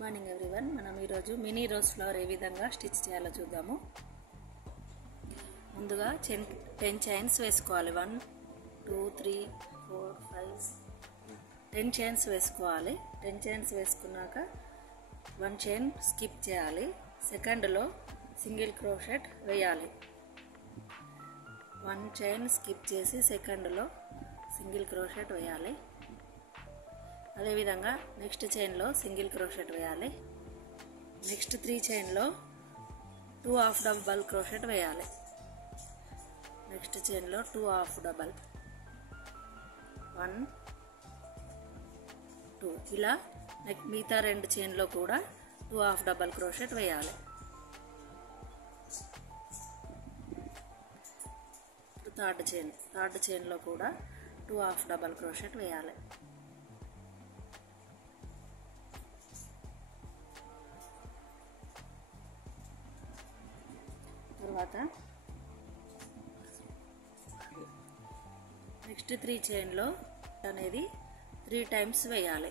Morning everyone. మనం ఈరోజు mini rose flower ఏ విధంగా స్టిచ్ చేయాలో చూద్దాము. ముందుగా 10 చైన్స్ వేసుకోవాలి. 1 2 3 4 5 10 చైన్స్ వేసుకోవాలి. 10 చైన్స్ వేసుకున్నాక 1 చైన్ స్కిప్ చేయాలి. సెకండ్లో సింగిల్ క్రోషెట్ వేయాలి. 1 చైన్ స్కిప్ చేసి సెకండ్లో సింగిల్ క్రోషెట్ వేయాలి. అదేవిధంగా నెక్స్ట్ చైన్లో సింగిల్ క్రోషెట్ వేయాలి. నెక్స్ట్ 3 చైన్లో 2 హాఫ్ డబల్ క్రోషెట్ వేయాలి. నెక్స్ట్ చైన్లో 2 హాఫ్ డబల్ 1 2 ఇలా మిగతా 2 చైన్లో కూడా 2 హాఫ్ డబల్ క్రోషెట్ వేయాలి. థర్డ్ చైన్లో కూడా 2 హాఫ్ డబల్ క్రోషెట్ వేయాలి. తర్వాత నెక్స్ట్ 3 చైన్లో అనేది 3 టైమ్స్ వేయాలి.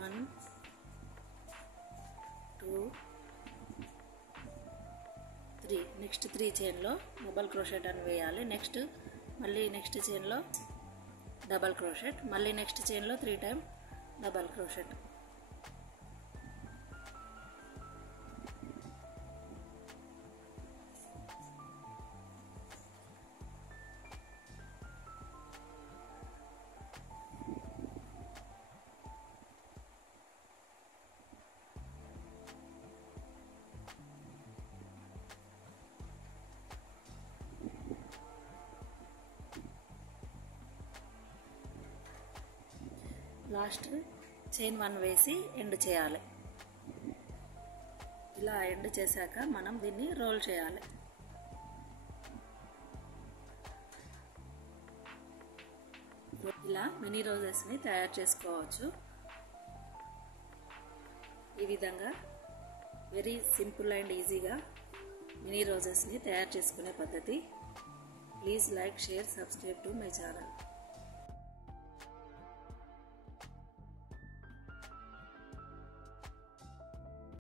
వన్ 2 3 నెక్స్ట్ 3 చైన్లో డబల్ క్రోషెట్ అని వేయాలి. మళ్ళీ నెక్స్ట్ చైన్లో డబల్ క్రోషెట్, మళ్ళీ నెక్స్ట్ చైన్లో 3 time double crochet. Last chain 1 వేసి ఎండ్ చేయాలి. ఇలా ఎండ్ చేశాక మనం దీన్ని రోల్ చేయాలి. ఇలా మినీ రోజెస్ని తయారు చేసుకోవచ్చు. ఈ విధంగా వెరీ సింపుల్ అండ్ ఈజీగా మినీ రోజెస్ని తయారు చేసుకునే పద్ధతి. Please like, share, subscribe to my channel.